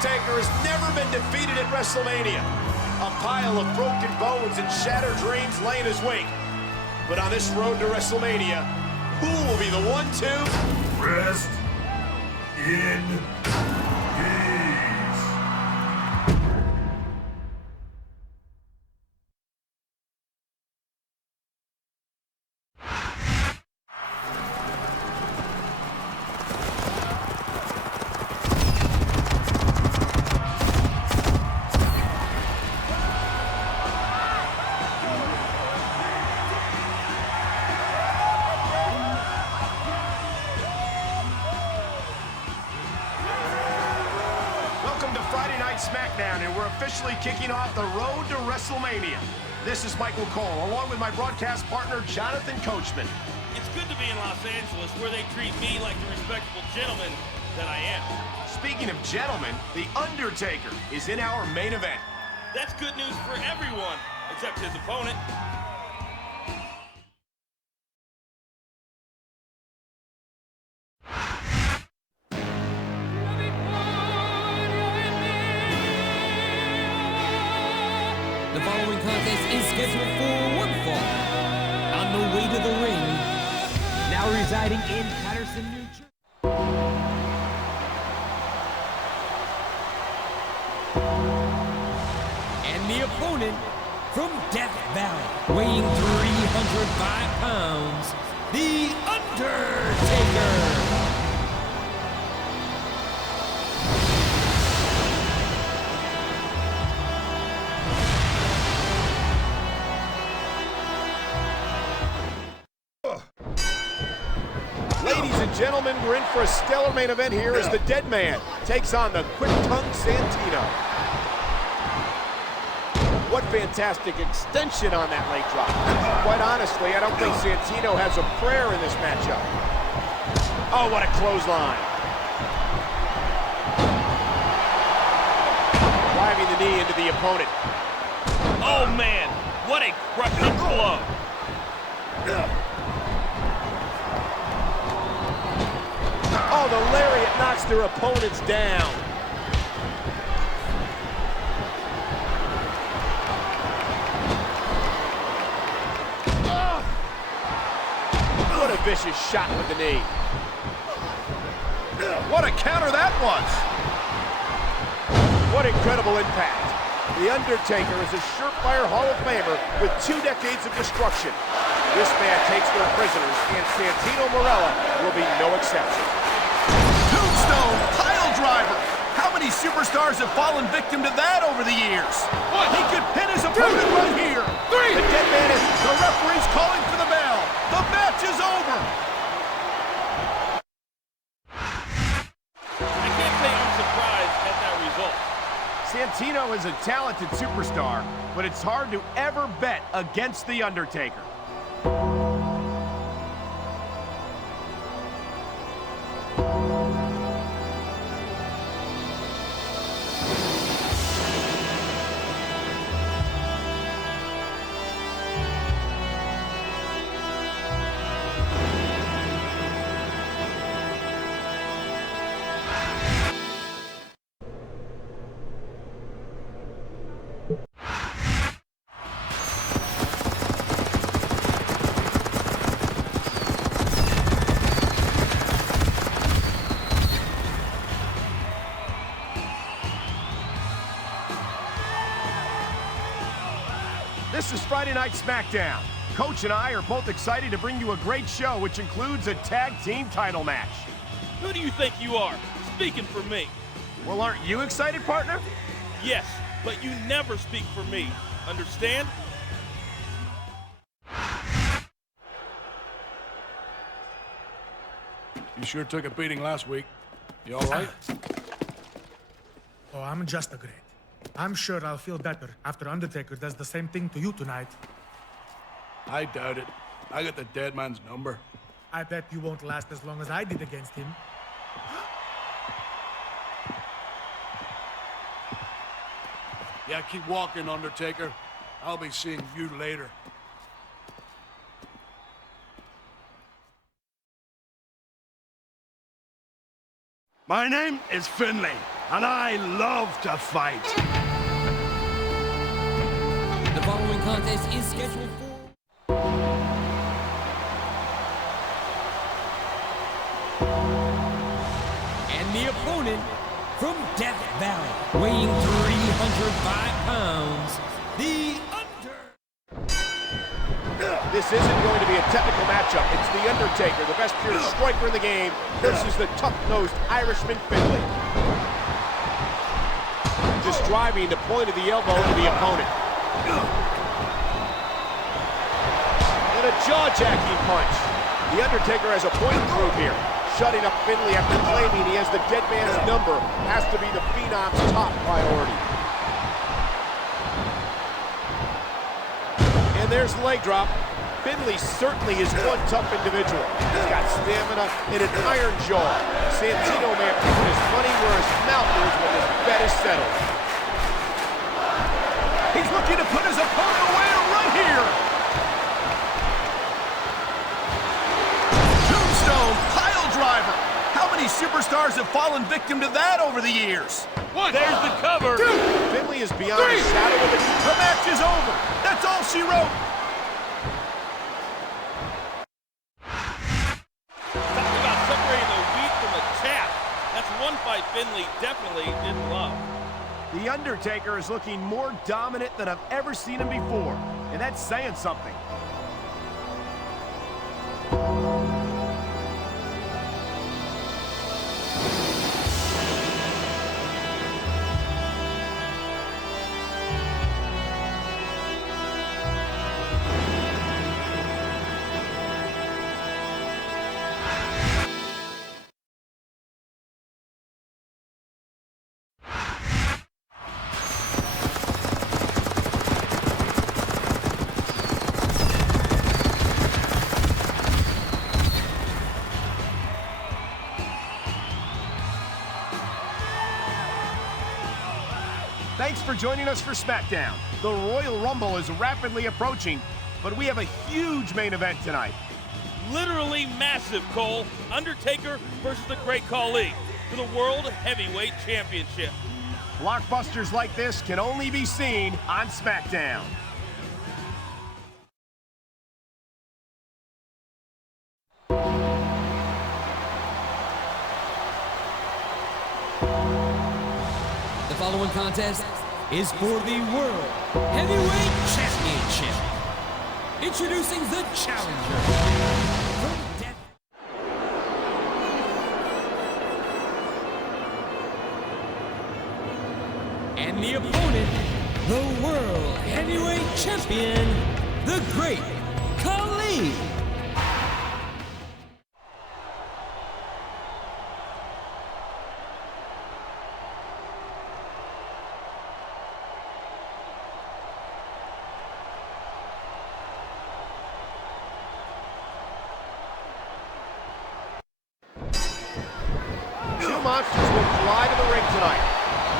Undertaker has never been defeated at WrestleMania. A pile of broken bones and shattered dreams lay in his wake. But on this road to WrestleMania, who will be the one to rest in peace? SmackDown, and we're officially kicking off the road to WrestleMania. This is Michael Cole, along with my broadcast partner, Jonathan Coachman. It's good to be in Los Angeles, where they treat me like the respectable gentleman that I am. Speaking of gentlemen, The Undertaker is in our main event. That's good news for everyone, except his opponent. The following contest is scheduled for one fall. On the way to the ring, now residing in Patterson, New Jersey. And the opponent from Death Valley, weighing 305 pounds, The Undertaker. Gentlemen, we're in for a stellar main event here as the Dead Man takes on the quick-tongued Santino. What fantastic extension on that leg drop. Quite honestly, I don't think Santino has a prayer in this matchup. Oh, what a clothesline. Driving the knee into the opponent. Oh, man, what a crushing blow. Oh, the lariat knocks their opponents down. Oh. What a vicious shot with the knee. What a counter that was. What incredible impact. The Undertaker is a surefire Hall of Famer with 2 decades of destruction. This man takes their prisoners, and Santino Marella will be no exception. Tombstone pile driver. How many superstars have fallen victim to that over the years? He could pin his opponent right here. 3. The Dead Man is... The referee's calling for the bell. The match is over. I can't say I'm surprised at that result. Santino is a talented superstar, but it's hard to ever bet against The Undertaker. This is Friday Night SmackDown. Coach and I are both excited to bring you a great show, which includes a tag team title match. Who do you think you are, speaking for me? Well, aren't you excited, partner? Yes, but you never speak for me. Understand? You sure took a beating last week. You all right? Oh, I'm just great. I'm sure I'll feel better after Undertaker does the same thing to you tonight. I doubt it. I got the dead man's number. I bet you won't last as long as I did against him. Yeah, keep walking, Undertaker. I'll be seeing you later. My name is Finley. and I love to fight. The following contest is scheduled for... And the opponent from Death Valley, weighing 305 pounds, the This isn't going to be a technical matchup. It's The Undertaker, the best pure striker in the game, versus the tough-nosed Irishman Finley. Just driving the point of the elbow to the opponent. And a jaw-jacking punch. The Undertaker has a point to prove here. Shutting up Finley after claiming he has the dead man's number has to be the Phenom's top priority. And there's the leg drop. Finley certainly is one tough individual. He's got stamina and an iron jaw. Santino may have put his money where his mouth is when this bet is settled. He's looking to put his opponent away right here. Tombstone pile driver. How many superstars have fallen victim to that over the years? One. There's the cover. Two. Finley is beyond a shadow of a doubt. The match is over. That's all she wrote. Fight Finley definitely didn't love. The Undertaker is looking more dominant than I've ever seen him before, and that's saying something. Thanks for joining us for SmackDown. The Royal Rumble is rapidly approaching, but we have a huge main event tonight. Literally massive, Cole. Undertaker versus the Great Khali for the World Heavyweight Championship. Blockbusters like this can only be seen on SmackDown. The following contest is for the World Heavyweight Championship. Introducing the challenger from Death. And the opponent, the World Heavyweight Champion, the Great Khali. Monsters will collide in the ring tonight.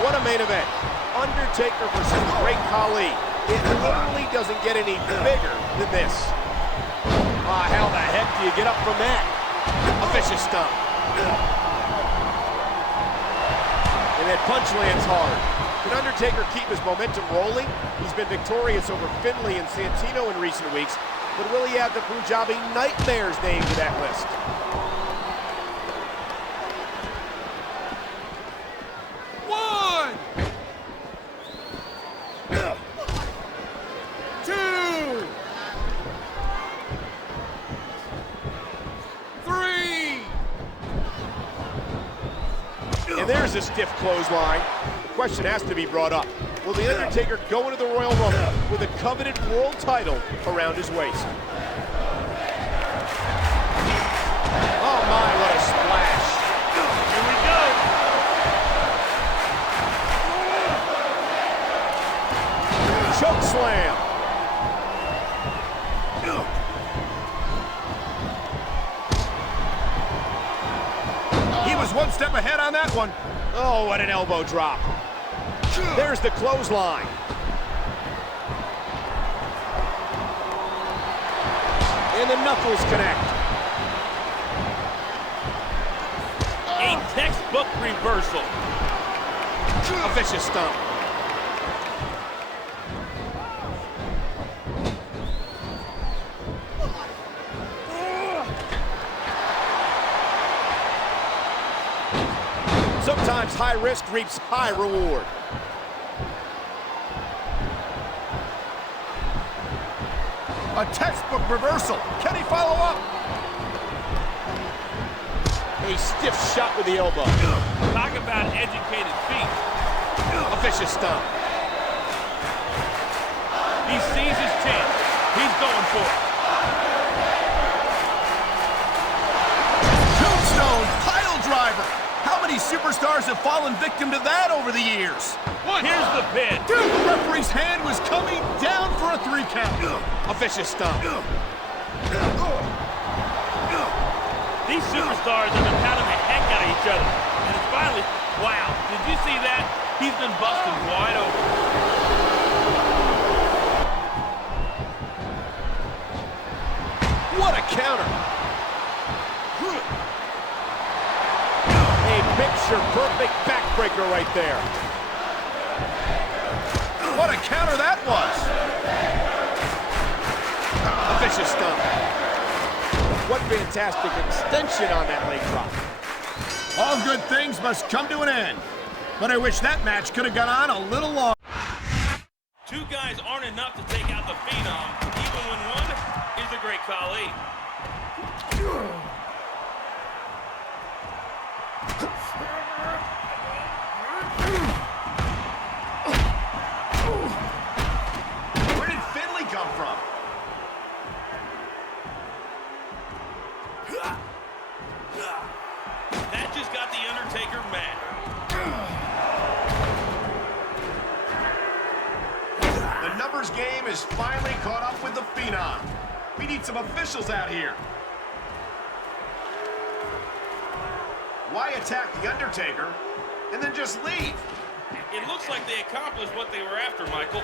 What a main event. Undertaker versus the Great Khali. It literally doesn't get any bigger than this. How the heck do you get up from that? A vicious stomp. And that punch lands hard. Can Undertaker keep his momentum rolling? He's been victorious over Finley and Santino in recent weeks, but will he add the Punjabi Nightmares name to that list? And there's a stiff clothesline. The question has to be brought up. Will The Undertaker go into the Royal Rumble with a coveted world title around his waist? Oh my, what a splash. Here we go. Choke slam. He was one step ahead on that one. Oh, what an elbow drop. There's the clothesline. And the knuckles connect. A textbook reversal. A vicious stomp. Sometimes high risk reaps high reward. A textbook reversal. Can he follow up? A stiff shot with the elbow. Talk about educated feet. A vicious stomp. He sees his chance. He's going for it. Tombstone pile driver. How many superstars have fallen victim to that over the years? Here's the pin. The referee's hand was coming down for a 3 count. A vicious stomp. These superstars have been pounding the heck out of each other. And it's finally, wow, did you see that? He's been busted wide open. What a counter. A picture-perfect backbreaker right there. What a counter that was. A vicious stomp. What fantastic extension on that leg drop. All good things must come to an end. But I wish that match could have gone on a little longer. Two guys aren't enough to take out the Phenom, even when one is the Great Khali. Where did Finley come from? That just got the Undertaker mad. The numbers game is finally caught up with the Phenom. We need some officials out here. Why attack the Undertaker and then just leave? It looks like they accomplished what they were after, Michael.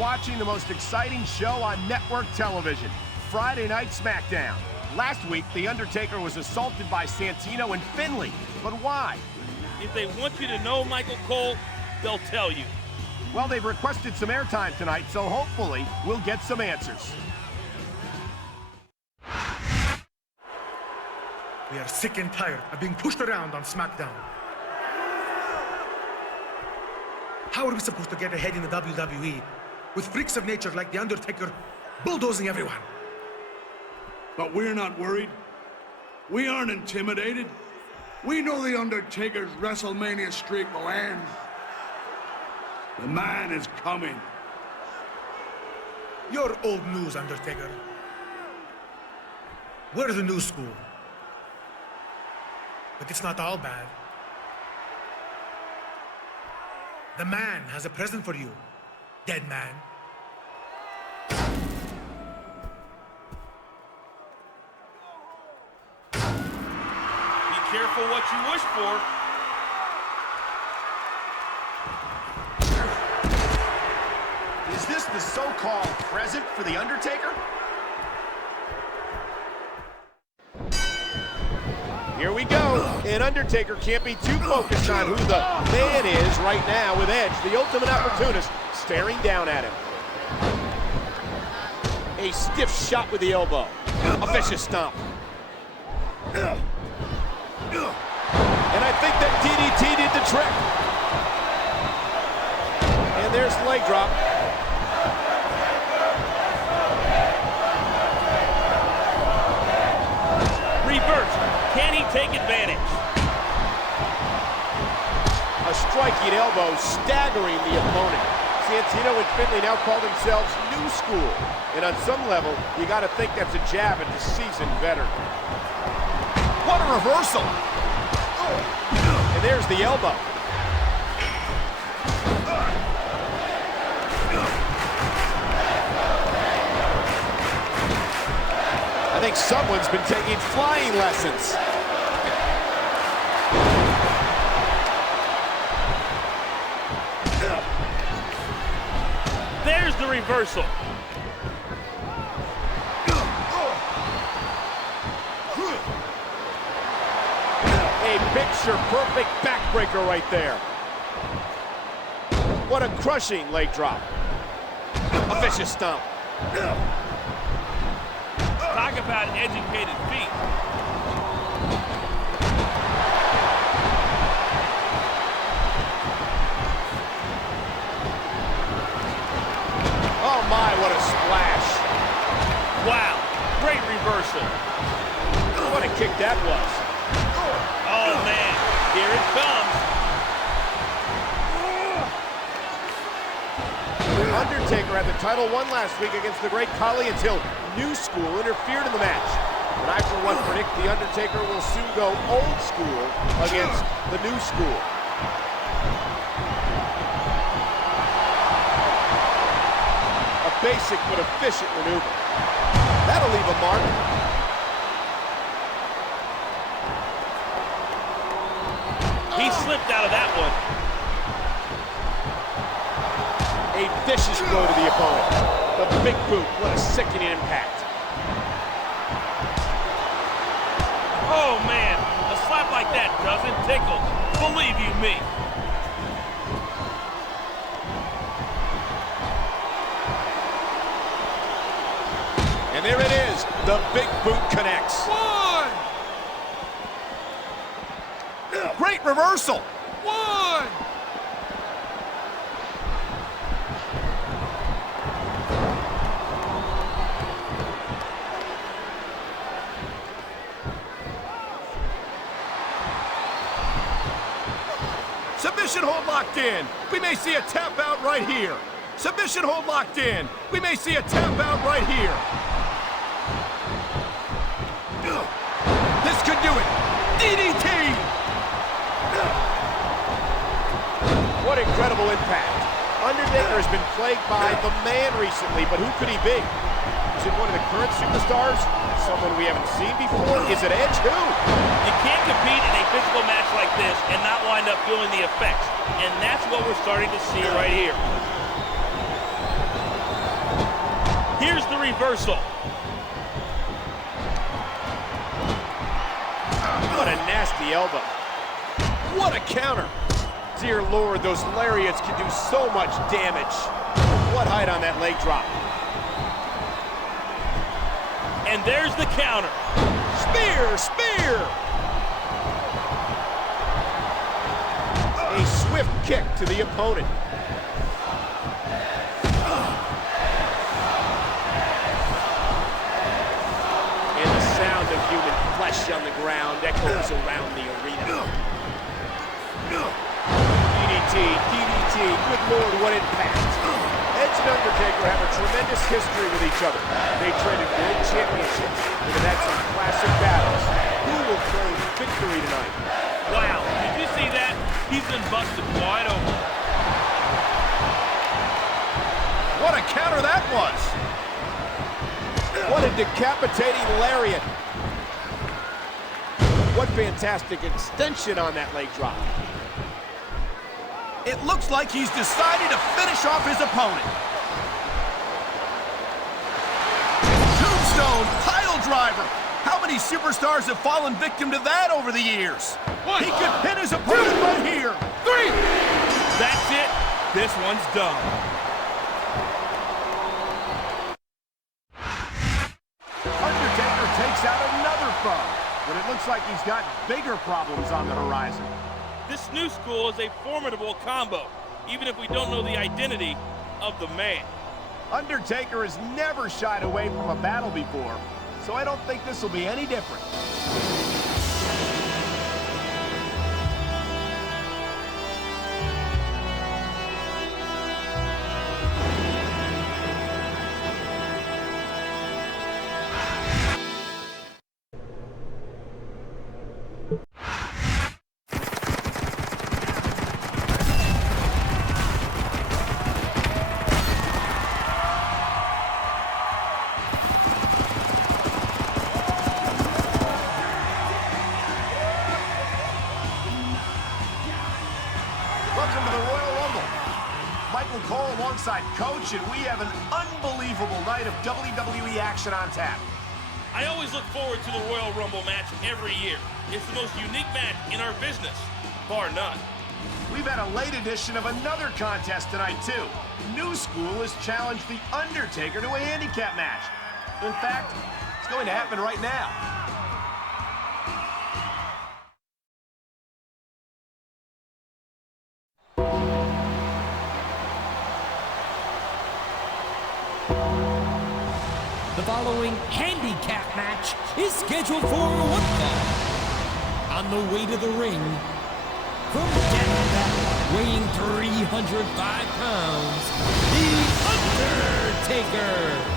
Watching the most exciting show on network television, Friday Night SmackDown. Last week, The Undertaker was assaulted by Santino and Finley. But why? If they want you to know, Michael Cole, they'll tell you. Well, they've requested some airtime tonight, so hopefully we'll get some answers. We are sick and tired of being pushed around on SmackDown. How are we supposed to get ahead in the WWE with freaks of nature like The Undertaker bulldozing everyone? But we're not worried. We aren't intimidated. We know The Undertaker's Wrestlemania streak will end. The man is coming. You're old news, Undertaker. We're the new school. But it's not all bad. The man has a present for you, dead man. Be careful what you wish for. Is this the so-called present for The Undertaker? Here we go. And Undertaker can't be too focused on who the man is right now with Edge, the ultimate opportunist, staring down at him. A stiff shot with the elbow. A vicious stomp. And I think that DDT did the trick. And there's the leg drop. Reverse. Can he take advantage? A striking elbow staggering the opponent. Santino and Finley now call themselves new school. And on some level, you got to think that's a jab at the seasoned veteran. What a reversal! And there's the elbow. like someone's been taking flying lessons. There's the reversal. A picture-perfect backbreaker right there. What a crushing leg drop. A vicious stomp. Talk about educated feet. Oh my, what a splash. Wow, great reversal. What a kick that was. Oh man, here it comes. Undertaker had the title won last week against the great Khali until New School interfered in the match. But I, for one, predict the Undertaker will soon go old school against the New School. A basic but efficient maneuver. That'll leave a mark. He slipped out of that one. A vicious blow to the opponent. The big boot, what a sickening impact. Oh man, a slap like that doesn't tickle. Believe you me. And there it is, the big boot connects. One! Great reversal. One! Submission hold locked in. We may see a tap out right here. Submission hold locked in. We may see a tap out right here. This could do it. DDT! What incredible impact. Undertaker has been plagued by the man recently, but who could he be? Is it one of the current superstars? Someone we haven't seen before? Is it Edge? Who? You can't compete in a physical match like this and not wind up feeling the effects. And that's what we're starting to see right here. Here's the reversal. What a nasty elbow. What a counter. Dear Lord, those lariats can do so much damage. What height on that leg drop. And there's the counter. Spear, spear. A swift kick to the opponent. And the sound of human flesh on the ground echoes around the arena. DDT, DDT, good Lord, what impact. Edge and Undertaker have a tremendous history with each other. They traded world championships and have had some classic battles. Who will claim victory tonight? Wow, did you see that? He's been busted wide open. What a counter that was! What a decapitating lariat. What fantastic extension on that leg drop. It looks like he's decided to finish off his opponent. Tombstone pile driver. How many superstars have fallen victim to that over the years? He could pin his opponent right here. Three! That's it. This one's done. Undertaker takes out another foe, but it looks like he's got bigger problems on the horizon. This New School is a formidable combo, even if we don't know the identity of the man. Undertaker has never shied away from a battle before, so I don't think this will be any different. Welcome to the Royal Rumble. Michael Cole alongside Coach, and we have an unbelievable night of WWE action on tap. I always look forward to the Royal Rumble match every year. It's the most unique match in our business, bar none. We've had a late edition of another contest tonight, too. New School has challenged The Undertaker to a handicap match. In fact, it's going to happen right now. The following handicap match is scheduled for one fall. On the way to the ring, from Canada, weighing 305 pounds, The Undertaker.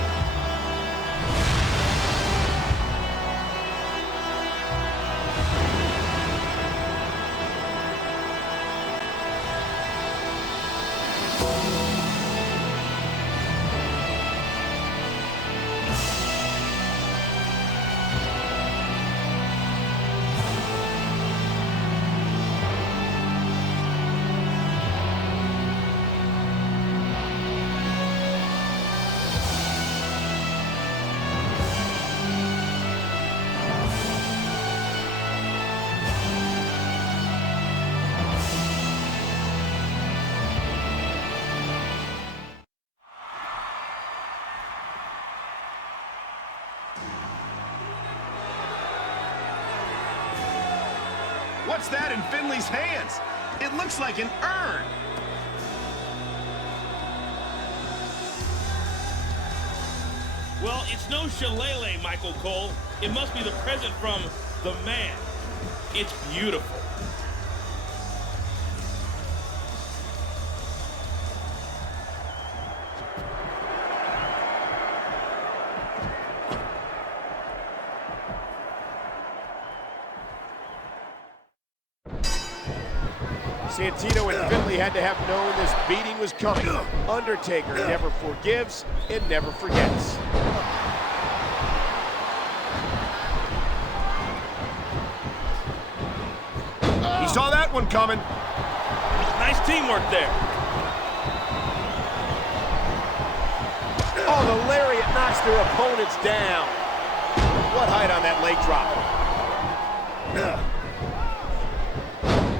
What's that in Finley's hands? It looks like an urn. Well, it's no shillelagh, Michael Cole. It must be the present from the man. It's beautiful. Santino and Finley had to have known this beating was coming. Undertaker never forgives and never forgets. He saw that one coming. Nice teamwork there. Oh, the lariat knocks their opponents down. What height on that leg drop?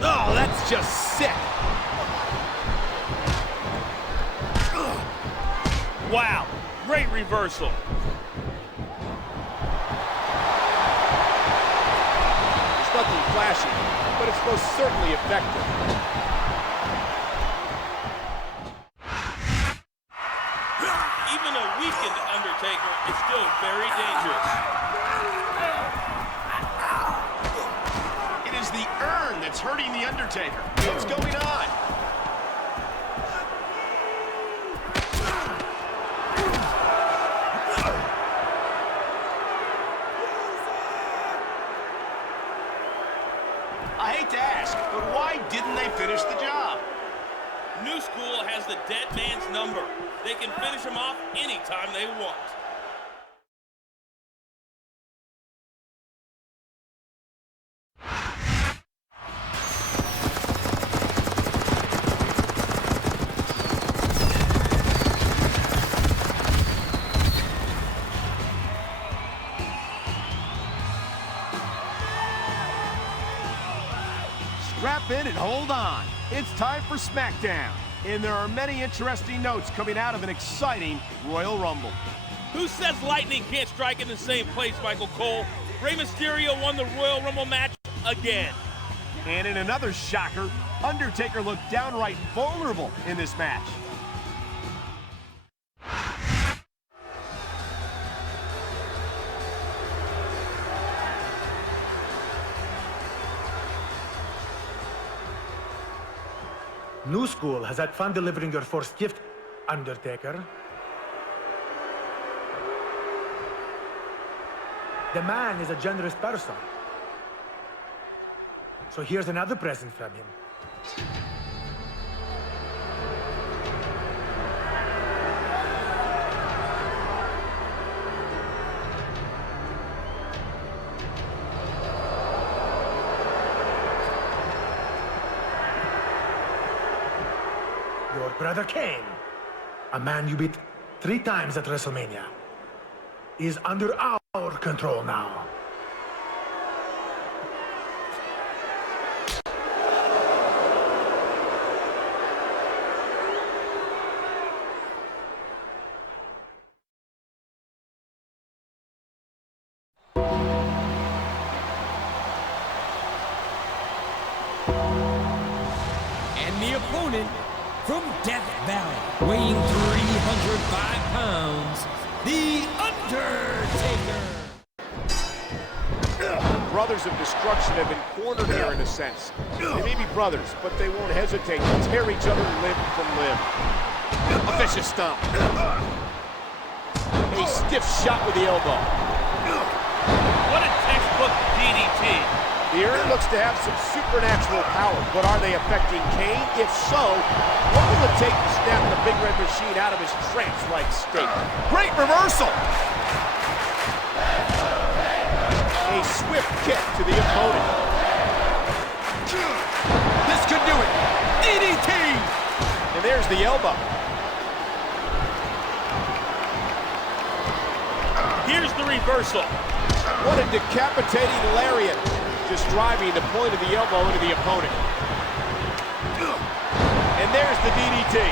Oh, that's just sick. Wow, great reversal. It's nothing flashy, but it's most certainly effective. Even a weakened Undertaker is still very dangerous. It is the urn that's hurting the Undertaker. What's going on? I hate to ask, but why didn't they finish the job? New School has the dead man's number. They can finish him off anytime they want. Strap in and hold on. It's time for SmackDown. And there are many interesting notes coming out of an exciting Royal Rumble. Who says lightning can't strike in the same place, Michael Cole? Rey Mysterio won the Royal Rumble match again. And in another shocker, Undertaker looked downright vulnerable in this match. New School has had fun delivering your first gift, Undertaker. The man is a generous person. So here's another present from him. your brother Kane, a man you beat 3 times at WrestleMania, is under our control now. And the opponent from Death Valley, weighing 305 pounds, The Undertaker. Brothers of Destruction have been cornered here in a sense. They may be brothers, but they won't hesitate to tear each other limb from limb. A vicious stomp. A stiff shot with the elbow. What a textbook DDT. The Urn looks to have some supernatural power, but are they affecting Kane? If so, what will it take to snap the Big Red Machine out of his trance-like state? Great reversal! A swift kick to the opponent. This could do it! DDT! And there's the elbow. Here's the reversal. What a decapitating lariat. Just driving the point of the elbow into the opponent. And there's the DDT.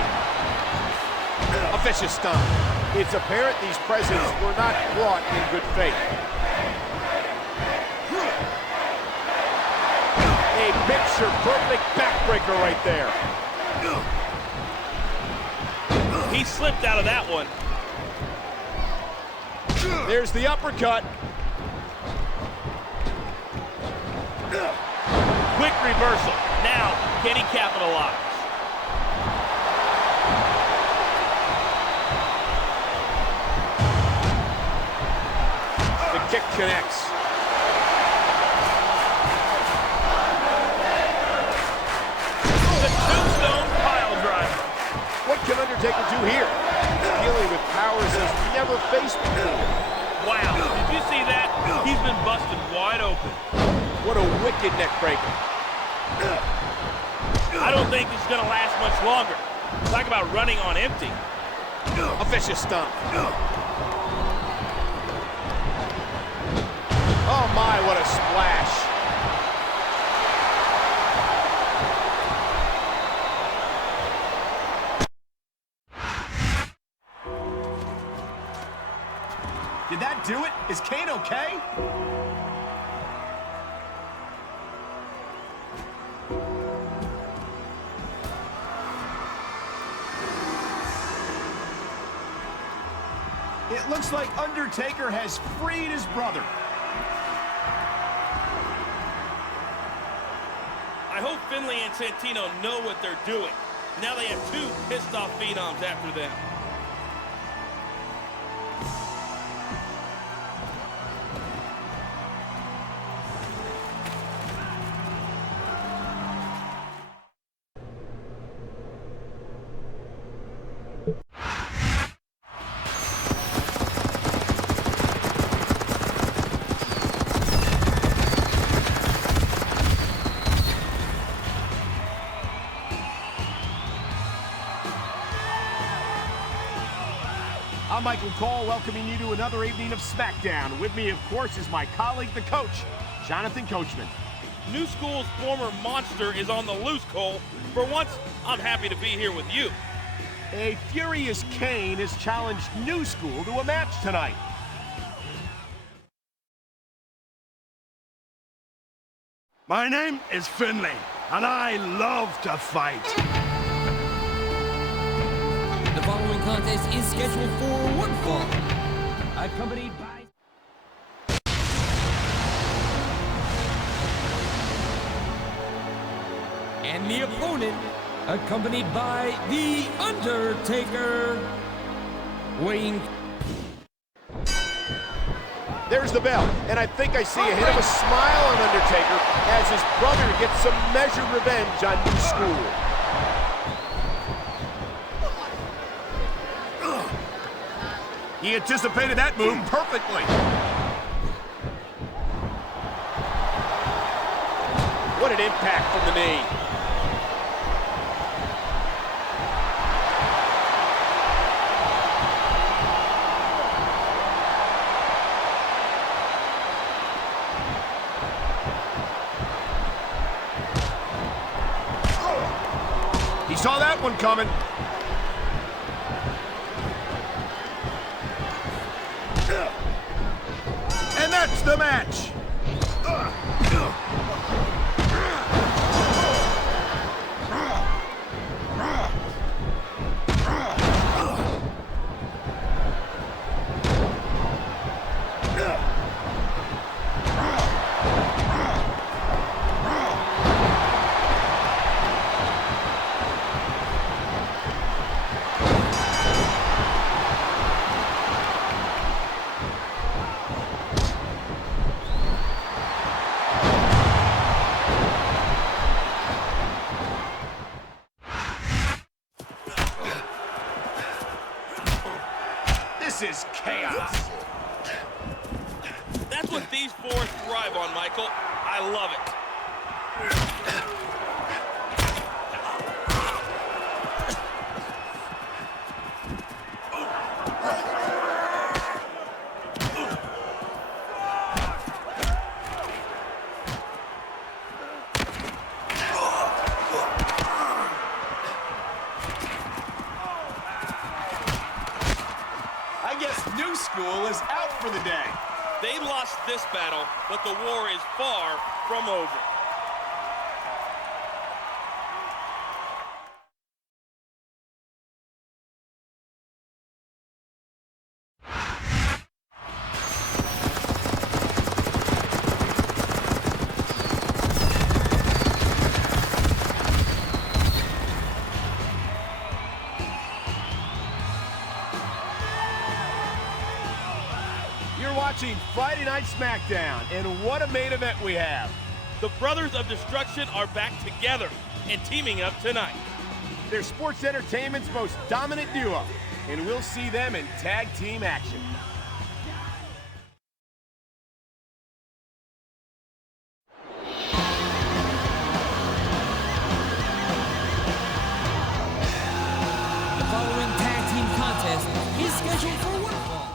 A vicious stomp. It's apparent these presents were not brought in good faith. A picture-perfect backbreaker right there. He slipped out of that one. There's the uppercut. Quick reversal. Now, can he capitalize? The kick connects. The tombstone pile driver. What can Undertaker do here? Dealing with powers he's never faced before. Wow, did you see that? He's been busted wide open. What a wicked neck breaker. I don't think it's going to last much longer. Talk about running on empty. A vicious stomp. Oh my, what a splash. Did that do it? Is Kane okay? It looks like Undertaker has freed his brother. I hope Finley and Santino know what they're doing. Now they have 2 pissed-off phenoms after them. I'm Michael Cole, welcoming you to another evening of SmackDown. With me, of course, is my colleague, the coach, Jonathan Coachman. New School's former monster is on the loose, Cole. For once, I'm happy to be here with you. A furious Kane has challenged New School to a match tonight. My name is Finley, and I love to fight. The following contest is scheduled for one fall, accompanied by... And the opponent, accompanied by The Undertaker, weighing... There's the bell, and I think I see a hint of a smile on Undertaker as his brother gets some measured revenge on New School. He anticipated that move perfectly. What an impact from the knee. He saw that one coming. And that's the match. This is chaos. That's what these four thrive on, Michael. I love it. I guess New School is out for the day. They lost this battle, but the war is far from over. You're watching Friday Night SmackDown, and what a main event we have. The Brothers of Destruction are back together and teaming up tonight. They're sports entertainment's most dominant duo, and we'll see them in tag team action. The following tag team contest is scheduled for one fall.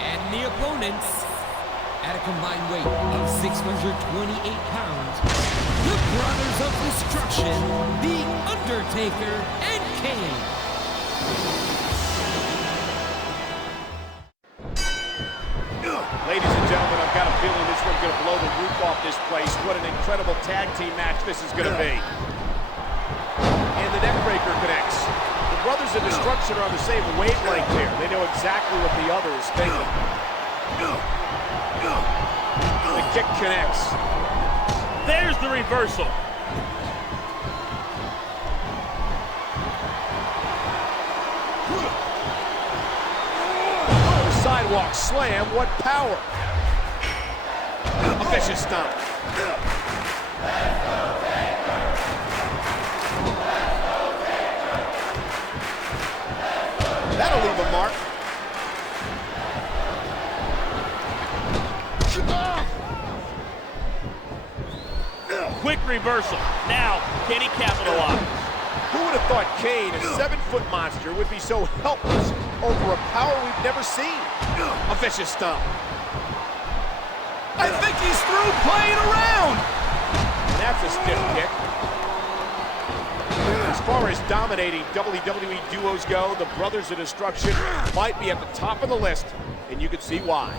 And the opponents, at a combined weight of 628 pounds, the Brothers of Destruction, The Undertaker, and Kane. Ladies and gentlemen, I've got a feeling this one's going to blow the roof off this place. What an incredible tag team match this is going to be. And the neck breaker connects. The Brothers of Destruction are on the same wavelength here. They know exactly what the other is thinking. The kick connects. There's the reversal. Sidewalk slam, what power. A vicious stomp. That'll leave a mark. Quick reversal. Now, can he capitalize? Who would have thought Kane, a 7-foot monster, would be so helpless over a power we've never seen? A vicious stomp. I think he's through playing around. And that's a stiff kick. As far as dominating WWE duos go, the Brothers of Destruction might be at the top of the list, and you can see why.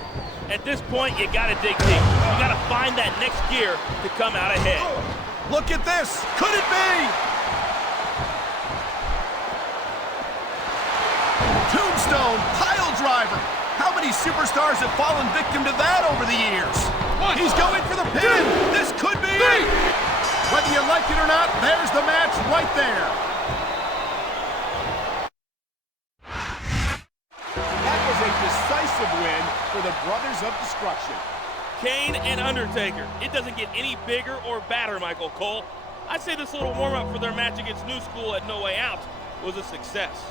At this point, you gotta dig deep. You gotta find that next gear to come out ahead. Look at this. Could it be? Tombstone pile driver. How many superstars have fallen victim to that over the years? He's going for the pin. This could be it. Whether you like it or not, there's the match right there. That was a decisive win for the Brothers of Destruction. Kane and Undertaker. It doesn't get any bigger or badder, Michael Cole. I'd say this little warm-up for their match against New School at No Way Out was a success.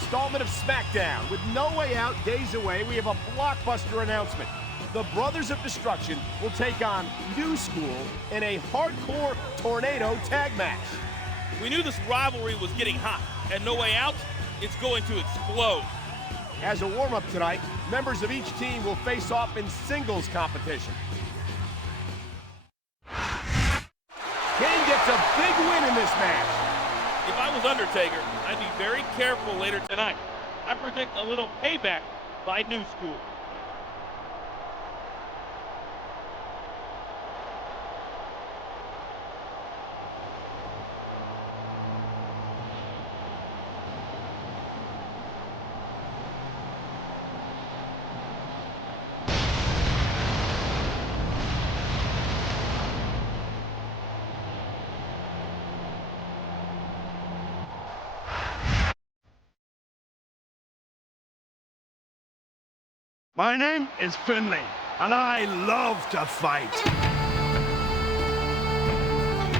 installment of SmackDown. With No Way Out days away, we have a blockbuster announcement. The Brothers of Destruction will take on New School in a hardcore tornado tag match. We knew this rivalry was getting hot. At No Way Out, it's going to explode. As a warm-up tonight, members of each team will face off in singles competition. Kane gets a big win in this match. If I was Undertaker, I'd be very careful later tonight. I predict a little payback by New School. My name is Finley, and I love to fight.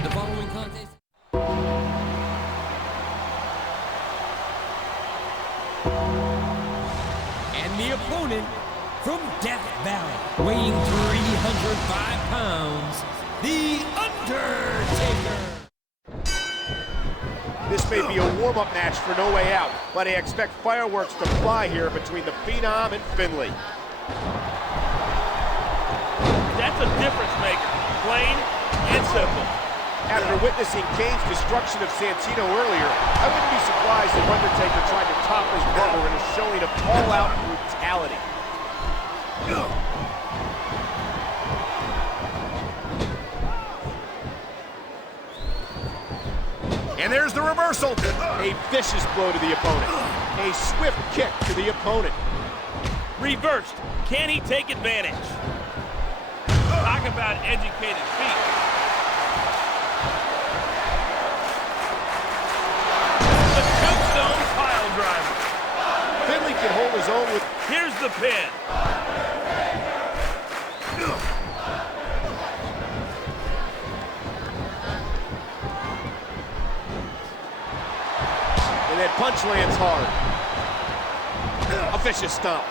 The following contest. And the opponent from Death Valley, weighing 305 pounds, The Undertaker. This may be a warm-up match for No Way Out, but I expect fireworks to fly here between the Phenom and Finley. That's a difference maker, plain and simple. After witnessing Kane's destruction of Santino earlier, I wouldn't be surprised if Undertaker tried to top his brother in a showing of all-out brutality. And there's the reversal. A vicious blow to the opponent. A swift kick to the opponent. Reversed. Can he take advantage? Talk about educated feet. The tombstone pile driver. Finley can hold his own with... Here's the pin. And that punch lands hard. A vicious stomp.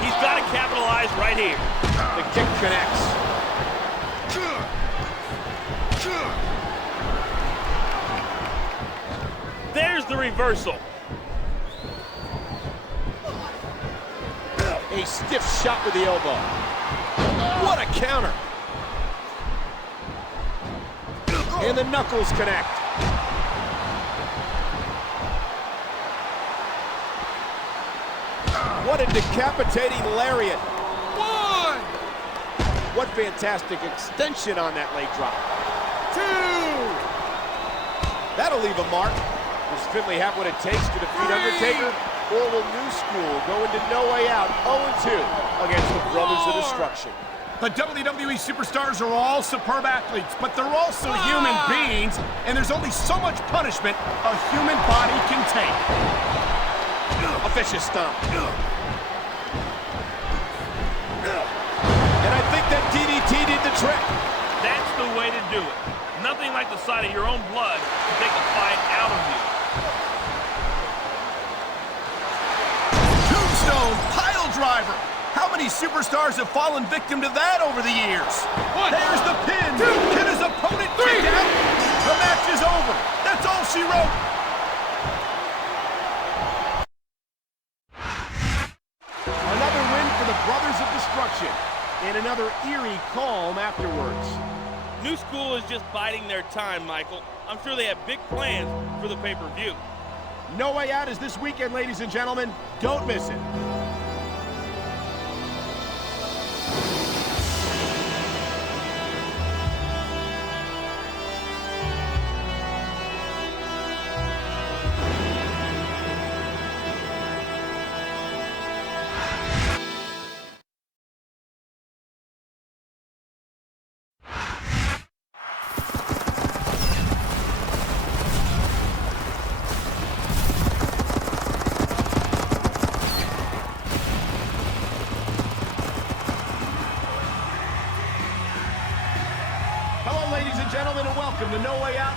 He's got to capitalize right here. The kick connects. There's the reversal. A stiff shot with the elbow. What a counter. And the knuckles connect. What a decapitating lariat. One, What fantastic extension on that leg drop. two. That'll leave a mark. Does Finley have what it takes to defeat Undertaker? Or will New School go into No Way Out 0-2 against the Brothers of Destruction? The WWE superstars are all superb athletes, but they're also human beings, and there's only so much punishment a human body can take. A vicious stomp. And I think that DDT did the trick. That's the way to do it. Nothing like the sight of your own blood to take the fight out of you. Tombstone pile driver. How many superstars have fallen victim to that over the years? There's the pin. Can his opponent kick out? The match is over. That's all she wrote. Another win for the Brothers of Destruction. And another eerie calm afterwards. New School is just biding their time, Michael. I'm sure they have big plans for the pay-per-view. No Way Out is this weekend, ladies and gentlemen. Don't miss it.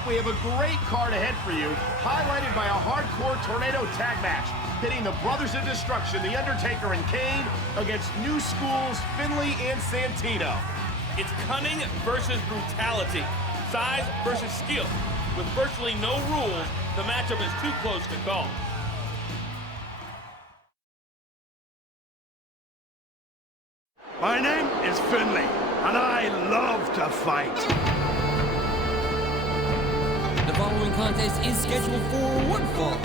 we have a great card ahead for you, highlighted by a hardcore tornado tag match, pitting the Brothers of Destruction, The Undertaker and Kane, against New School's Finley and Santino. It's cunning versus brutality, size versus skill. With virtually no rules, the matchup is too close to call. My name is Finley, and I love to fight. The following contest is scheduled for one fall.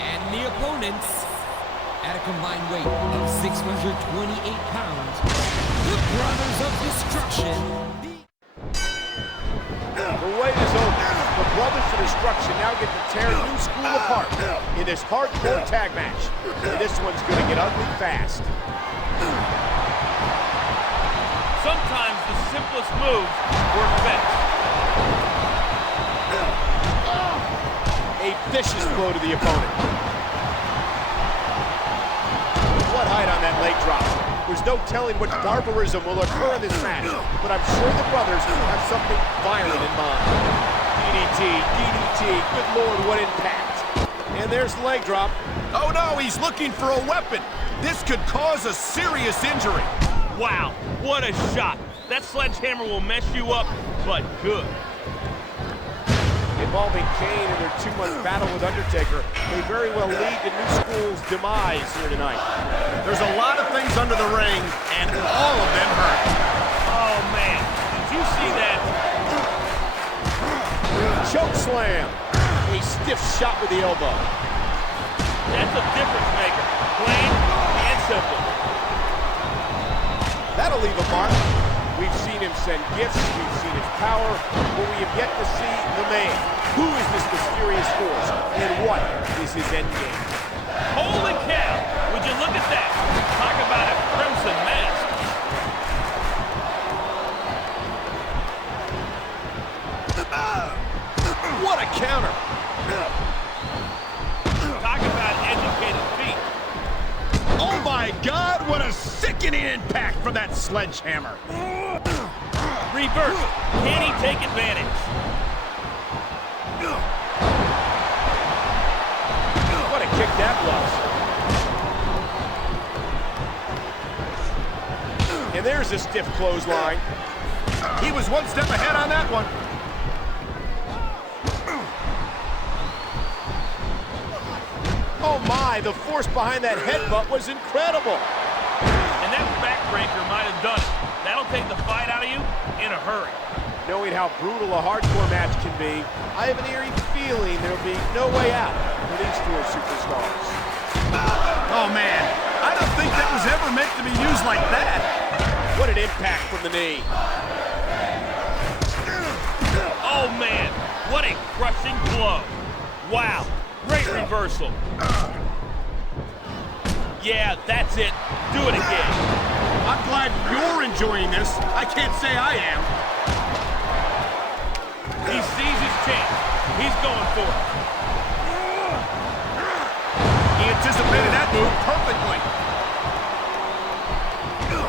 And the opponents, at a combined weight of 628 pounds, the Brothers of Destruction. The wait is over. The Brothers of Destruction now get to tear New School apart in this hardcore tag match. And this one's going to get ugly fast. Sometimes the simplest moves work best. A vicious blow to the opponent. What height on that leg drop. There's no telling what barbarism will occur in this match, but I'm sure the brothers have something violent in mind. DDT, good lord, what impact. And there's the leg drop. Oh no, he's looking for a weapon. This could cause a serious injury. Wow, what a shot. That sledgehammer will mess you up, but good. Involving Kane in their 2-month battle with Undertaker may very well lead to New School's demise here tonight. There's a lot of things under the ring, and all of them hurt. Oh man, did you see that? Choke slam. A stiff shot with the elbow. That's a difference maker. Plain and simple. That'll leave a mark. We've seen him send gifts, we've seen his power, but we have yet to see the man. Who is this mysterious force, and what is his end game? Holy cow! Would you look at that? Talk about a crimson mask. What a counter! Talk about educated feet. Oh my God, what a sickening impact from that sledgehammer. Reverse. Can he take advantage? What a kick that was. And there's a stiff clothesline. He was one step ahead on that one. Oh my, the force behind that headbutt was incredible. And that backbreaker might have done it. That'll take the fight out of you in a hurry. Knowing how brutal a hardcore match can be, I have an eerie feeling there'll be no way out for these 4 superstars. Oh man, I don't think that was ever meant to be used like that. What an impact from the knee. Oh man, what a crushing blow. Wow, great reversal. Yeah, that's it. Do it again. I'm glad you're enjoying this. I can't say I am. He sees his chance. He's going for it. He anticipated that move perfectly.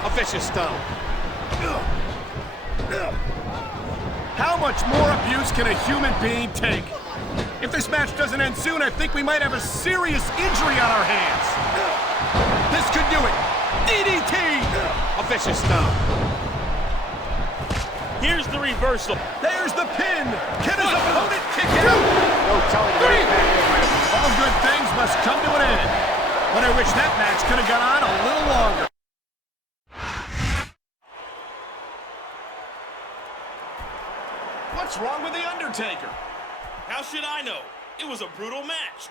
A vicious stomp. How much more abuse can a human being take? If this match doesn't end soon, I think we might have a serious injury on our hands. This could do it. DDT! A vicious stomp. Here's the reversal. There's the pin. Can his opponent kick out? No telling what impact it might have. All good things must come to an end. But I wish that match could have gone on a little longer. What's wrong with The Undertaker? How should I know? It was a brutal match.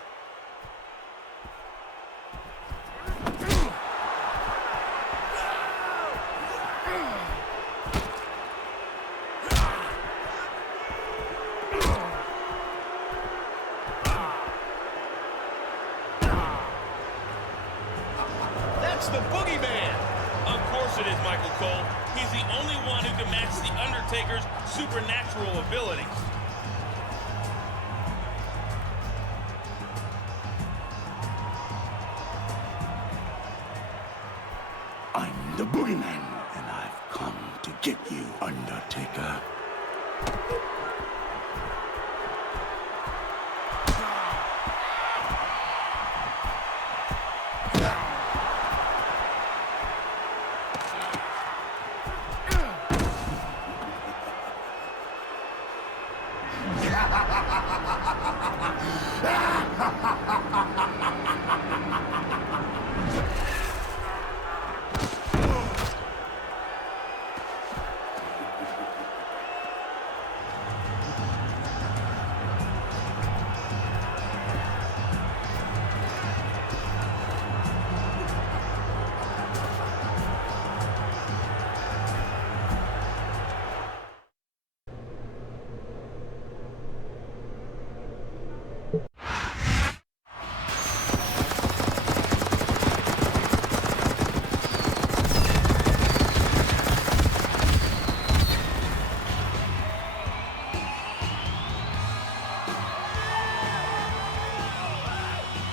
That's the Boogeyman. Of course it is, Michael Cole. He's the only one who can match The Undertaker's supernatural abilities. I'm Undertaker.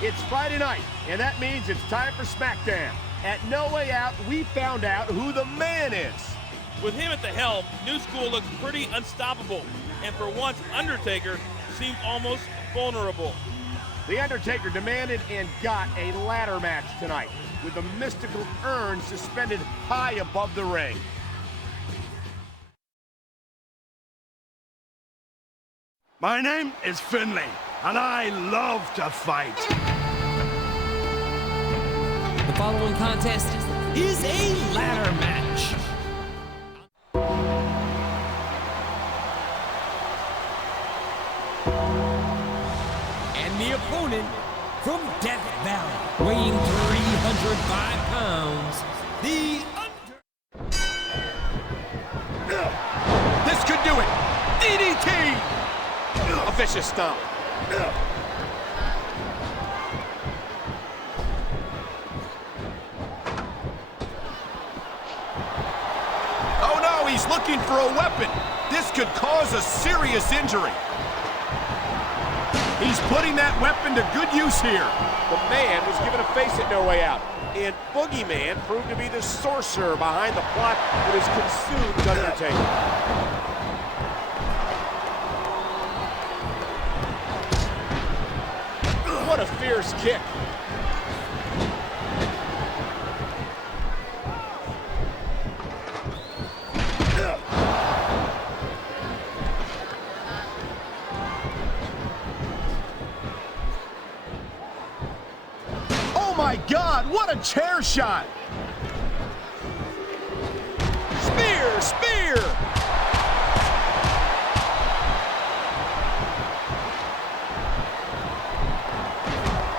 It's Friday night, and that means it's time for SmackDown. At No Way Out, we found out who the man is. With him at the helm, New School looks pretty unstoppable. And for once, Undertaker seems almost vulnerable. The Undertaker demanded and got a ladder match tonight, with the mystical urn suspended high above the ring. My name is Finley, and I love to fight. The following contest is a ladder match. And the opponent from Death Valley, weighing 305 pounds, the This could do it. DDT. A vicious stomp. Oh no, he's looking for a weapon. This could cause a serious injury. He's putting that weapon to good use here. The man was given a face at No Way Out, and Boogeyman proved to be the sorcerer behind the plot that has consumed Undertaker. What a fierce kick. Oh my God, what a chair shot! Spear, spear!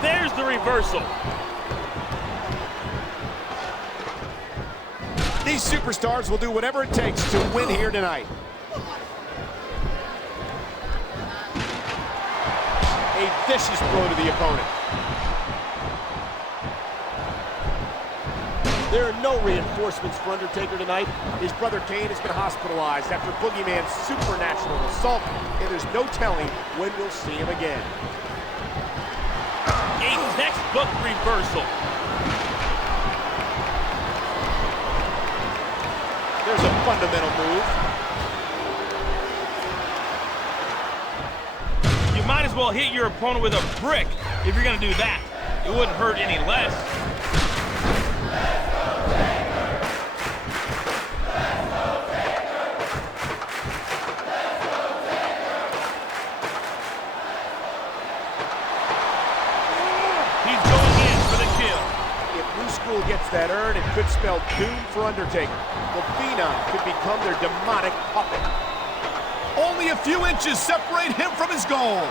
There's the reversal. These superstars will do whatever it takes to win here tonight. A vicious blow to the opponent. There are no reinforcements for Undertaker tonight. His brother Kane has been hospitalized after Boogeyman's supernatural assault, and there's no telling when we'll see him again. A textbook reversal. There's a fundamental move. You might as well hit your opponent with a brick if you're going to do that. It wouldn't hurt any less. Gets that urn, it could spell doom for Undertaker. The Phenom could become their demonic puppet. Only a few inches separate him from his goal.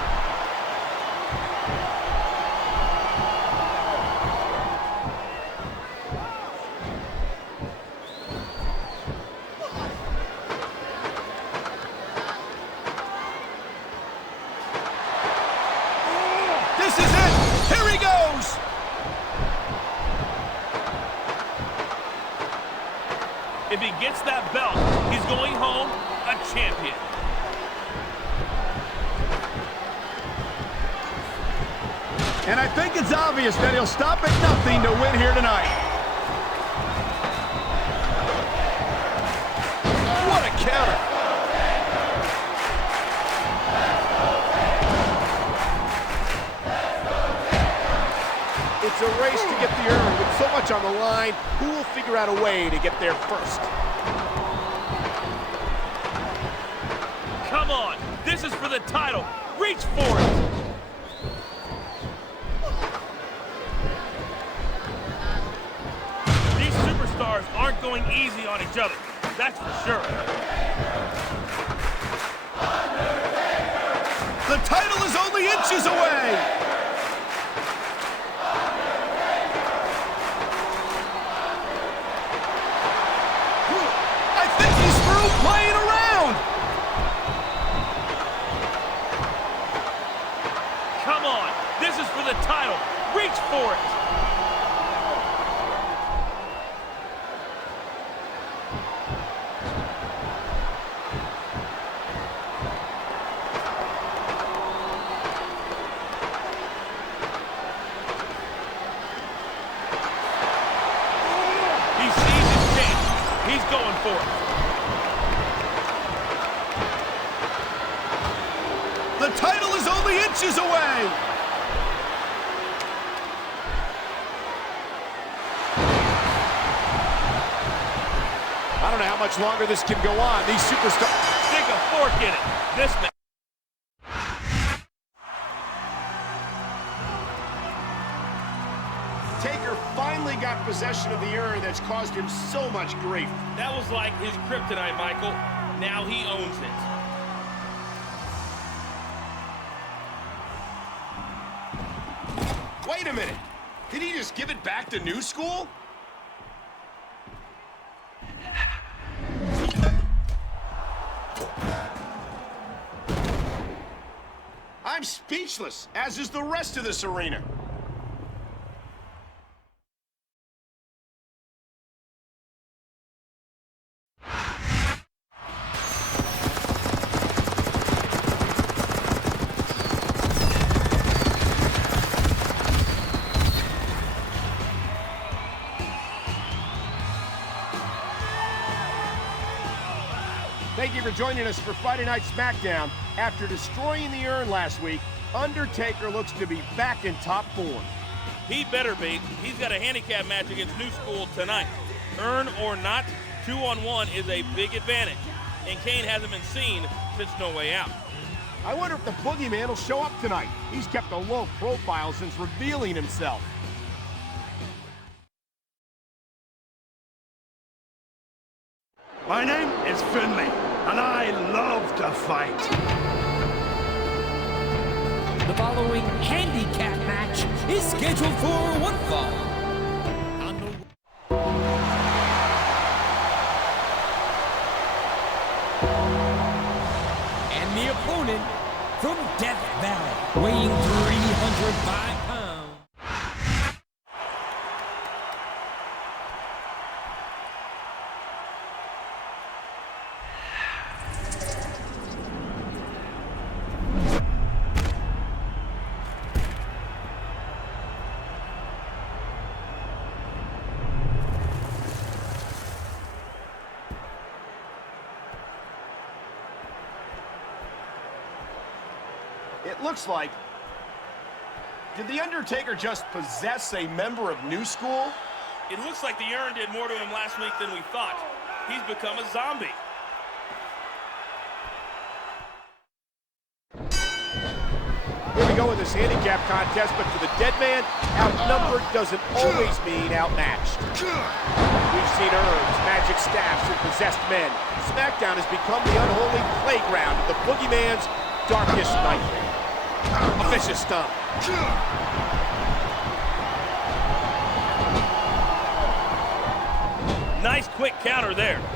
This is it! Here he goes! If he gets that belt, he's going home a champion. And I think it's obvious that he'll stop at nothing to win here tonight. What a count! much on the line. Who will figure out a way to get there first? Come on, this is for the title. Reach for it. These superstars aren't going easy on each other. That's for sure. The title is only inches away. I think he's through playing around. Come on, this is for the title. Reach for it. He sees his chance. He's going for it. The title is only inches away. I don't know how much longer this can go on. These superstars... Stick a fork in it. This man. Taker finally got possession of the urn that's caused him so much grief. That was like his kryptonite, Michael. Now he owns it. Wait a minute. Did he just give it back to New School? I'm speechless, as is the rest of this arena. Thank you for joining us for Friday Night SmackDown. After destroying the urn last week, Undertaker looks to be back in top form. He better be. He's got a handicap match against New School tonight. Urn or not, 2-on-1 is a big advantage. And Kane hasn't been seen since No Way Out. I wonder if the Boogeyman will show up tonight. He's kept a low profile since revealing himself. My name is Finley, and I love to fight. The following handicap match is scheduled for one fall. And the opponent from Death Valley, weighing 305 pounds. It looks like... Did The Undertaker just possess a member of New School? It looks like the urn did more to him last week than we thought. He's become a zombie. Here we go in this handicap contest, but for the dead man, outnumbered doesn't always mean outmatched. We've seen urns, magic staffs, and possessed men. SmackDown has become the unholy playground of the Boogeyman's darkest nightmare. A vicious stomp. Nice quick counter there. New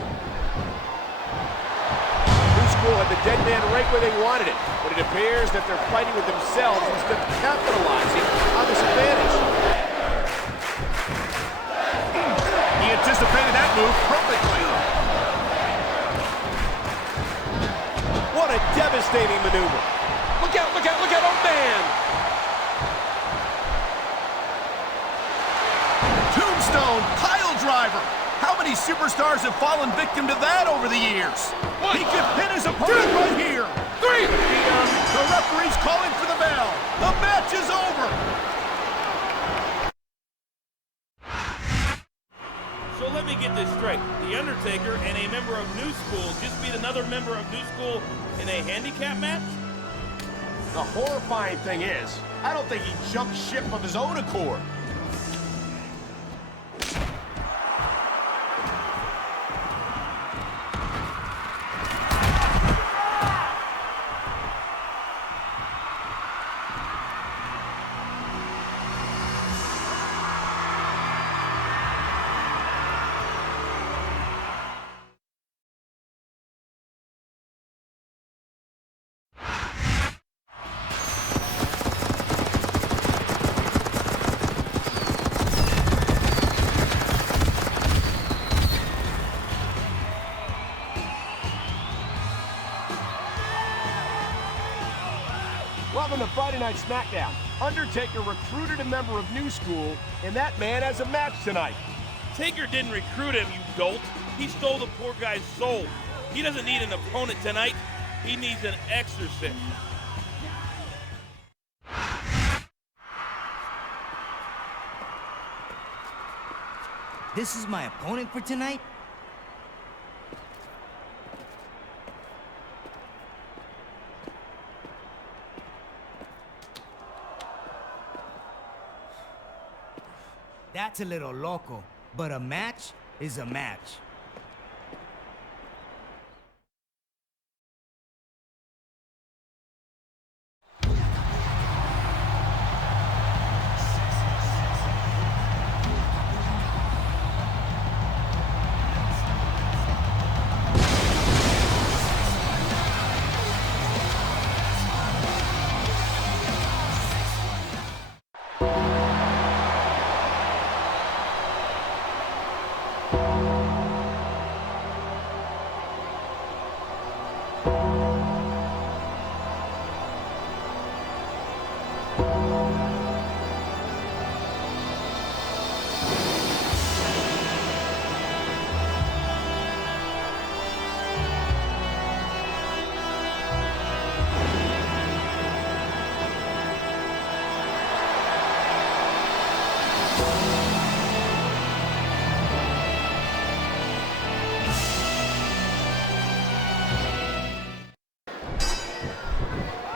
School had the dead man right where they wanted it, but it appears that they're fighting with themselves instead of capitalizing on this advantage. He anticipated that move perfectly. What a devastating maneuver. Look out, look out, look out, oh man! Tombstone pile driver. How many superstars have fallen victim to that over the years? He could pin his opponent right here. 3. The referee's calling for the bell. The match is over. The Undertaker and a member of New School just beat another member of New School in a handicap match? The horrifying thing is, I don't think he jumped ship of his own accord. Welcome to Friday Night SmackDown. Undertaker recruited a member of New School, and that man has a match tonight. Taker didn't recruit him, you dolt. He stole the poor guy's soul. He doesn't need an opponent tonight. He needs an exorcist. This is my opponent for tonight? That's a little loco, but a match is a match.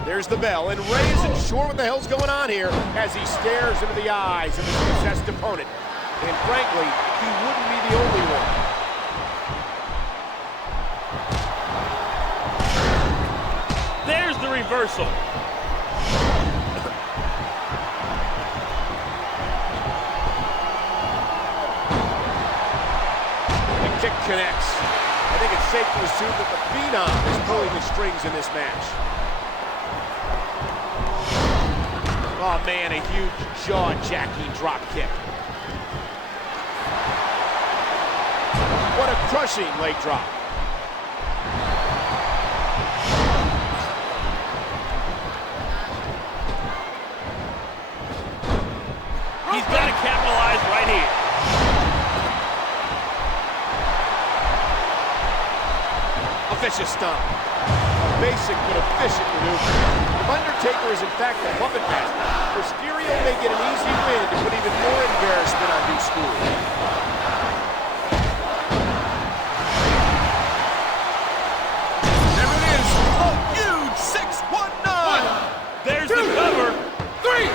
There's the bell, and Ray isn't sure what the hell's going on here as he stares into the eyes of his possessed opponent. And frankly, he wouldn't be the only one. There's the reversal. The kick connects. I think it's safe to assume that the Phenom is pulling the strings in this match. Oh man, a huge jaw-jacking drop kick. What a crushing leg drop. He's got to capitalize right here. A vicious stomp. A basic but efficient maneuver. If Undertaker is in fact the puppet master, Mysterio may get an easy win to put even more embarrassment on New School. There it is! A huge 619! There's the cover. 3!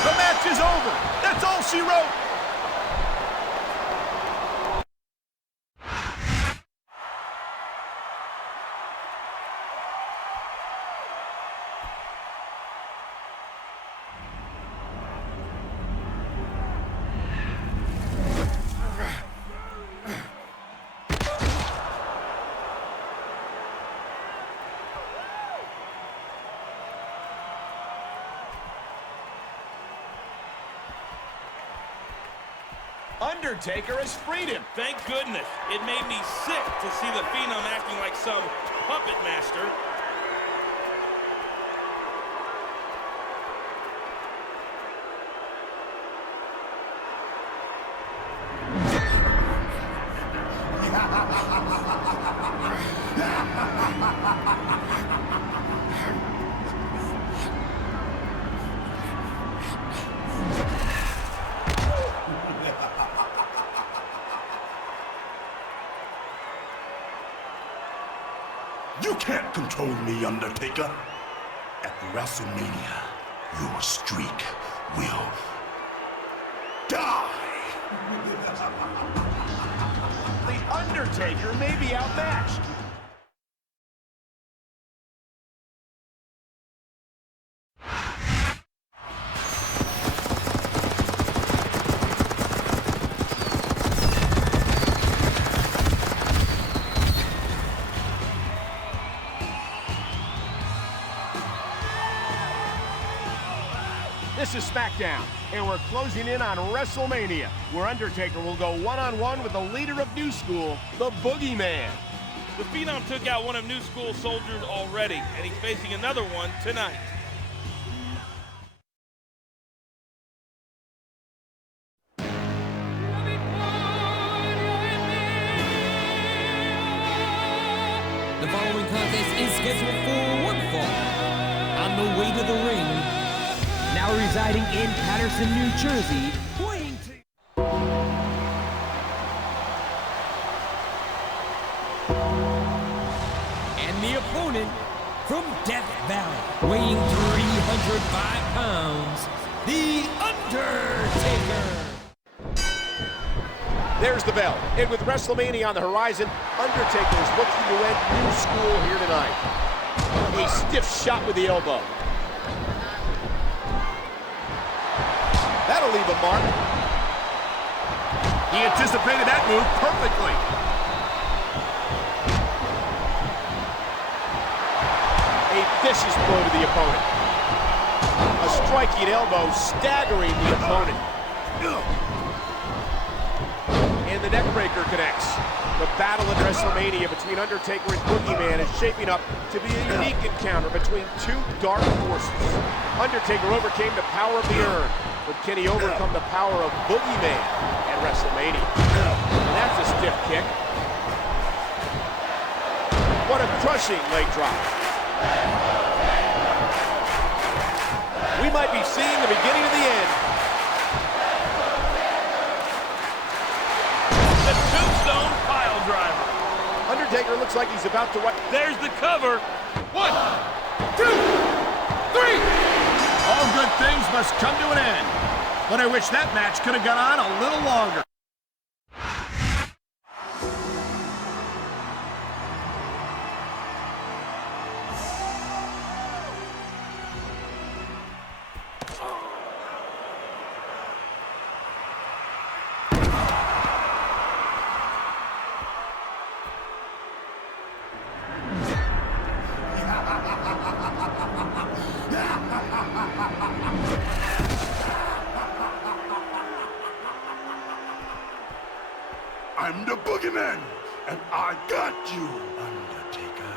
The match is over! That's all she wrote! Undertaker has freed him. Thank goodness. It made me sick to see the Phenom acting like some puppet master. You can't control me, Undertaker. At WrestleMania, your streak will die. The Undertaker may be outmatched. This is SmackDown, and we're closing in on WrestleMania, where Undertaker will go one-on-one with the leader of New School, the Boogeyman. The Phenom took out one of New School soldiers already, and he's facing another one tonight. The following contest is scheduled for one fall. On the way to the ring, now residing in Patterson, New Jersey, weighing and the opponent from Death Valley, weighing 305 pounds, the Undertaker. There's the bell, and with WrestleMania on the horizon, Undertaker is looking to end New School here tonight. A stiff shot with the elbow. That'll leave a mark. He anticipated that move perfectly. A vicious blow to the opponent. A striking elbow staggering the opponent. And the neckbreaker connects. The battle at WrestleMania between Undertaker and Boogeyman is shaping up to be a unique encounter between two dark forces. Undertaker overcame the power of the urn, but can he overcome the power of Boogeyman at WrestleMania? And that's a stiff kick. What a crushing leg drop. We might be seeing the beginning of the end. The tombstone pile driver. Undertaker looks like he's about to... There's the cover. 1, 2, 3. All good things must come to an end. But I wish that match could have gone on a little longer. I'm the Boogeyman, and I got you, Undertaker.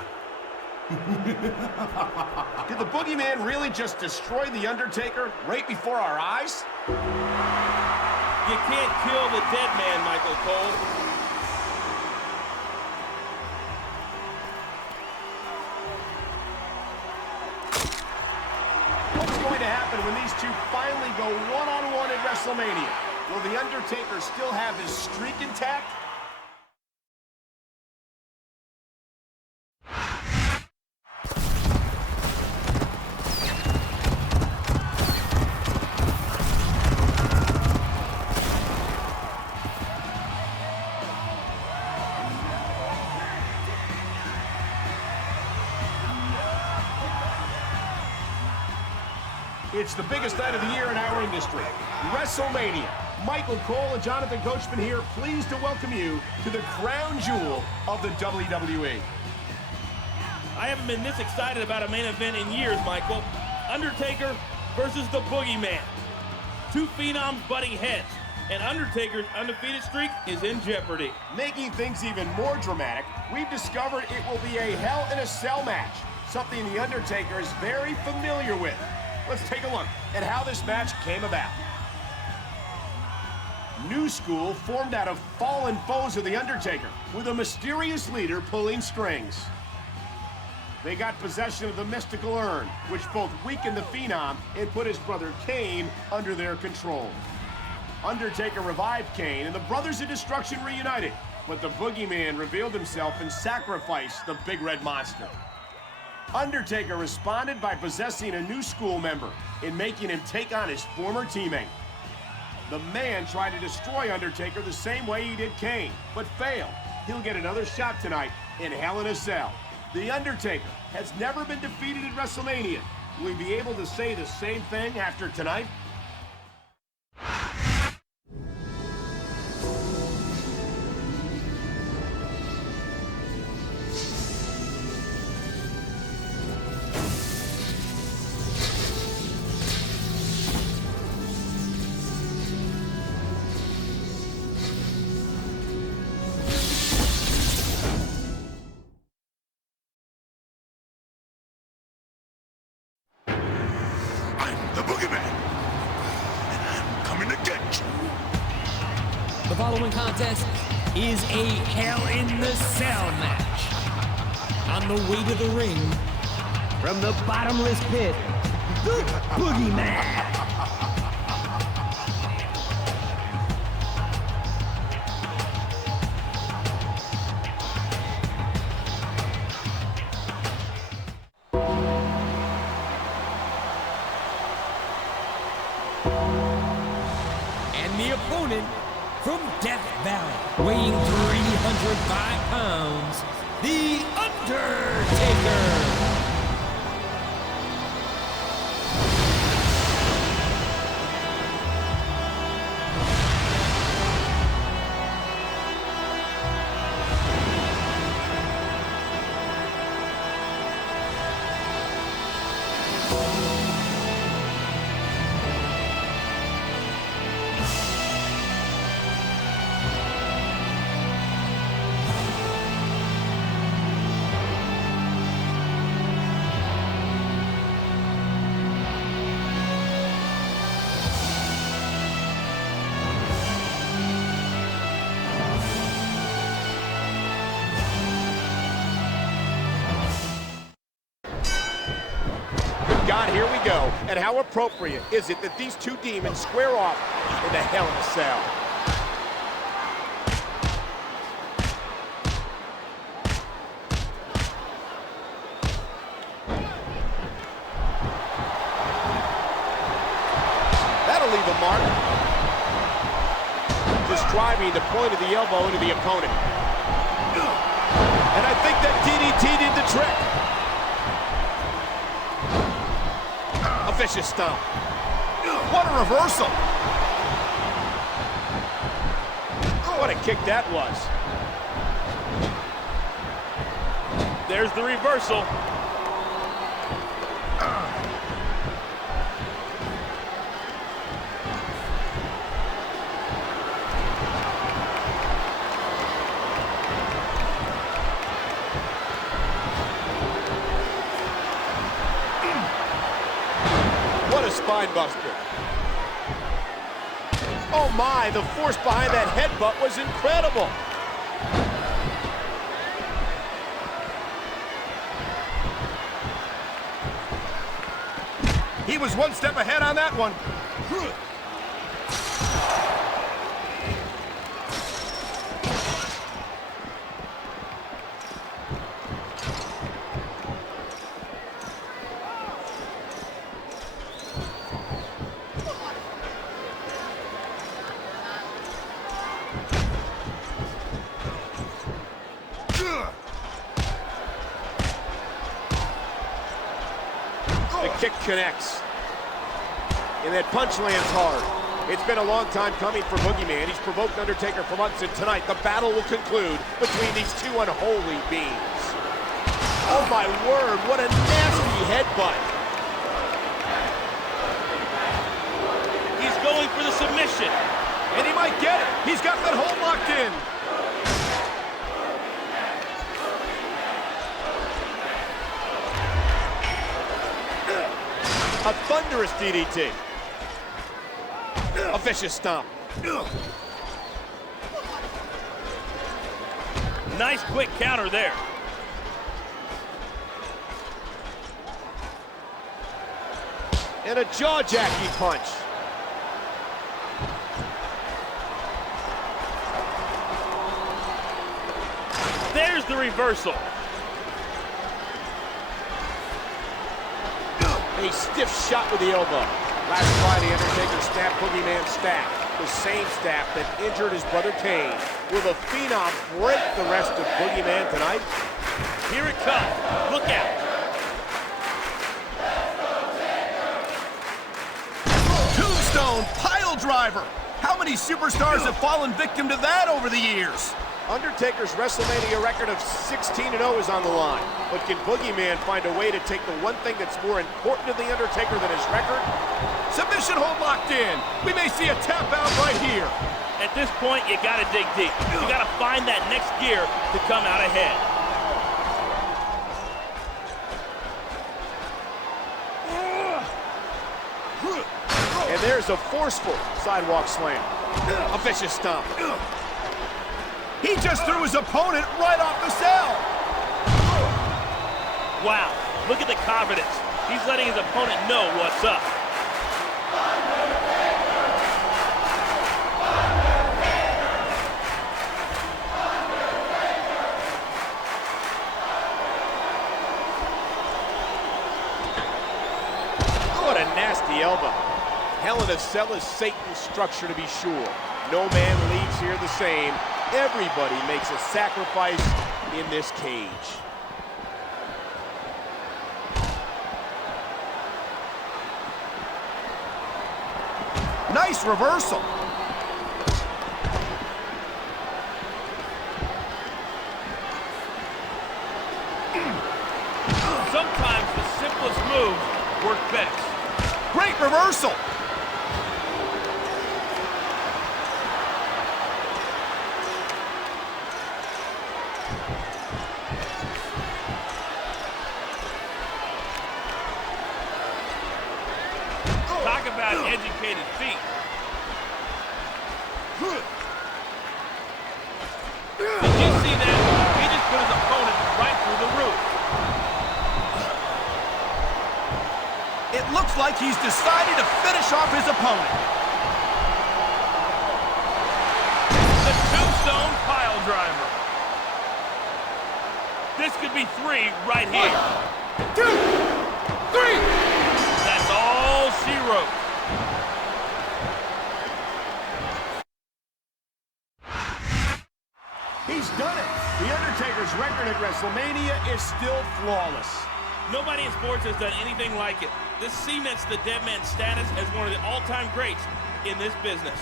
Did the Boogeyman really just destroy the Undertaker right before our eyes? You can't kill the dead man, Michael Cole. What's going to happen when these two finally go one-on-one at WrestleMania? Will the Undertaker still have his streak intact? It's the biggest night of the year in our industry, WrestleMania. Michael Cole and Jonathan Coachman here, pleased to welcome you to the crown jewel of the WWE. I haven't been this excited about a main event in years, Michael. Undertaker versus the Boogeyman. Two phenoms butting heads, and Undertaker's undefeated streak is in jeopardy. Making things even more dramatic, we've discovered it will be a Hell in a Cell match, something the Undertaker is very familiar with. Let's take a look at how this match came about. New School formed out of fallen foes of the Undertaker, with a mysterious leader pulling strings. They got possession of the mystical urn, which both weakened the Phenom and put his brother Kane under their control. Undertaker revived Kane, and the Brothers of Destruction reunited, But the Boogeyman revealed himself and sacrificed the Big Red Monster. Undertaker responded by possessing a new school member and making him take on his former teammate. The man tried to destroy Undertaker the same way he did Kane, but failed. He'll get another shot tonight in Hell in a Cell. The Undertaker has never been defeated at WrestleMania. Will he be able to say the same thing after tonight? The Boogeyman, and I'm coming to get you. The following contest is a Hell in the Cell match. On the way to the ring, from the bottomless pit, the Boogeyman. The opponent from Death Valley, weighing 305 pounds, The Undertaker. God, here we go. And how appropriate is it that these two demons square off in the Hell in a Cell? That'll leave a mark. Just driving the point of the elbow into the opponent. And I think that DDT did the trick. A vicious stomp. What a reversal. What a kick that was. There's the reversal. Spine buster. Oh my, the force behind that headbutt was incredible. He was one step ahead on that one. The kick connects. And that punch lands hard. It's been a long time coming for Boogeyman. He's provoked Undertaker for months, and tonight the battle will conclude between these two unholy beings. Oh my word, what a nasty headbutt. He's going for the submission. And he might get it. He's got that hold locked in. A thunderous DDT. A vicious stomp. Nice quick counter there. And a jaw-jacking punch. the reversal. A stiff shot with the elbow. Last Friday, Undertaker snapped Boogeyman's staff, the same staff that injured his brother Kane. Will the Phenom break the rest of Boogeyman tonight? Here it comes. Look out. Tombstone pile driver. How many superstars have fallen victim to that over the years? Undertaker's WrestleMania record of 16-0 is on the line. But can Boogeyman find a way to take the one thing that's more important to The Undertaker than his record? Submission hold locked in. We may see a tap out right here. At this point, you gotta dig deep. You gotta find that next gear to come out ahead. And there's a forceful sidewalk slam. A vicious stomp. He just threw his opponent right off the cell. Wow, look at the confidence. He's letting his opponent know what's up. What a nasty elbow. Hell in a Cell is Satan's structure, to be sure. No man leaves here the same. Everybody makes a sacrifice in this cage. Nice reversal. Sometimes the simplest moves work best. Great reversal. Talk about educated feet. Did you see that? He just put his opponent right through the roof. It looks like he's decided to finish off his opponent. The tombstone pile driver. This could be 3 right here. 1, 2, 3. That's all she wrote. He's done it. The Undertaker's record at WrestleMania is still flawless. Nobody in sports has done anything like it. This cements the dead man's status as one of the all-time greats in this business.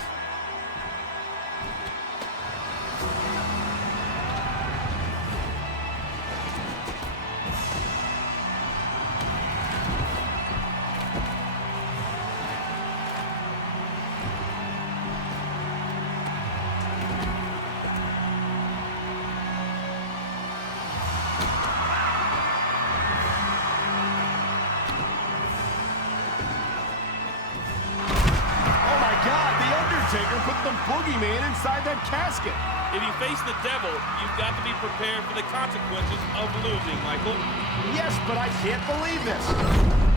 Undertaker put the Boogeyman inside that casket. If you face the devil, you've got to be prepared for the consequences of losing, Michael. Yes, but I can't believe this.